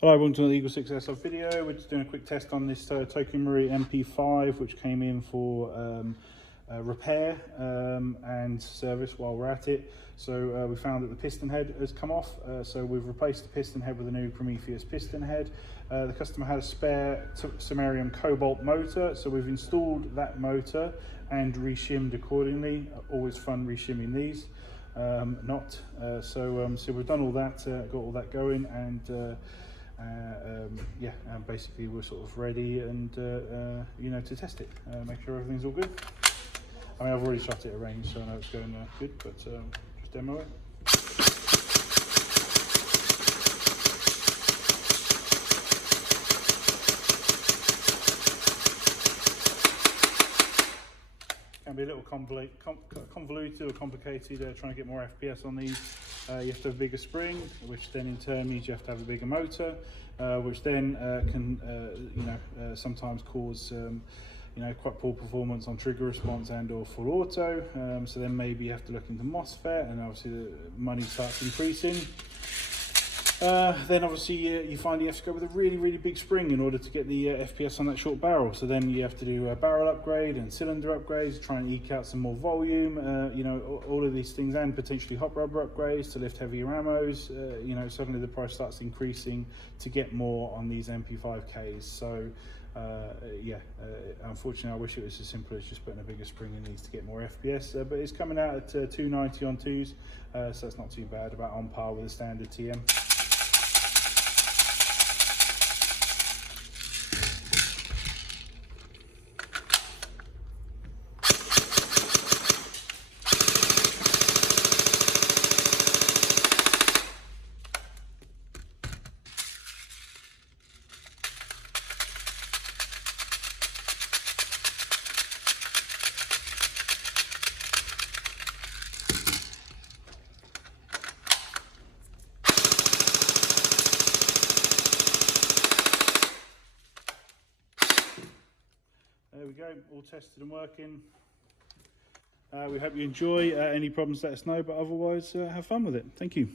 Hello, welcome to the Eagle 6 Airsoft video. We're just doing a quick test on this TM MP5, which came in for repair and service while we're at it. So we found that the piston head has come off, so we've replaced the piston head with a new Prometheus piston head. The customer had a spare Samarium Cobalt motor, so we've installed that motor and reshimmed accordingly. Always fun reshimming these. So we've done all that, got all that going, and basically we're sort of ready and to test it, make sure everything's all good. I mean, I've already shot it at range, so I know it's going good, but just demo it. Can be a little convoluted or complicated trying to get more FPS on these. You have to have a bigger spring, which then in turn means you have to have a bigger motor, which then can sometimes cause quite poor performance on trigger response and or full auto. So then maybe you have to look into MOSFET, and obviously the money starts increasing. Then obviously you find you have to go with a really big spring in order to get the FPS on that short barrel. So then you have to do a barrel upgrade and cylinder upgrades, try and eke out some more volume, all of these things, and potentially hot rubber upgrades to lift heavier ammos. Suddenly the price starts increasing to get more on these MP5Ks. So unfortunately I wish it was as simple as just putting a bigger spring in these to get more FPS, but it's coming out at 290 on twos, so it's not too bad, about on par with the standard TM. There we go, all tested and working. We hope you enjoy. Any problems, let us know, but otherwise have fun with it. Thank you.